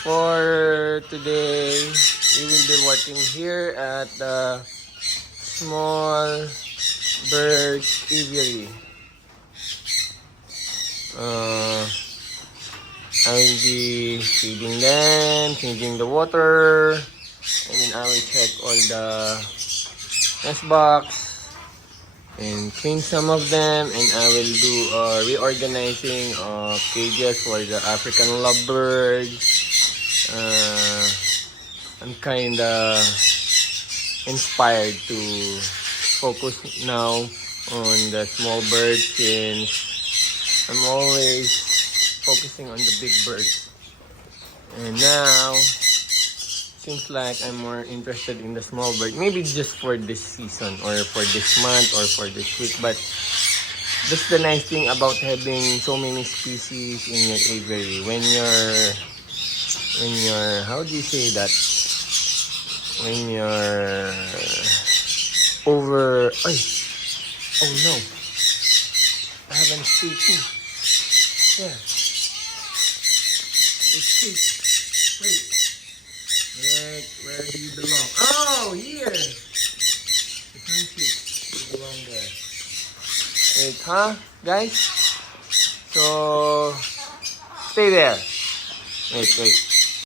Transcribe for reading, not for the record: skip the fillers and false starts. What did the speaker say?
For today, we will be working here at the small bird aviary. I will be feeding them, changing the water, and then I will check all the nest box and clean some of them, and I will do reorganizing of cages for the African lovebirds. I'm kinda inspired to focus now on the small birds since I'm always focusing on the big birds. And now, seems like I'm more interested in the small bird. Maybe just for this season or for this month or for this week. But that's the nice thing about having so many species in your aviary. When you're, how do you say that? When you're over, ay, oh no, I haven't safety. Yeah, it's safe. Wait, where do you belong? Oh, here. You can't sleep. You belong there. Wait, huh, guys? So, stay there. Wait.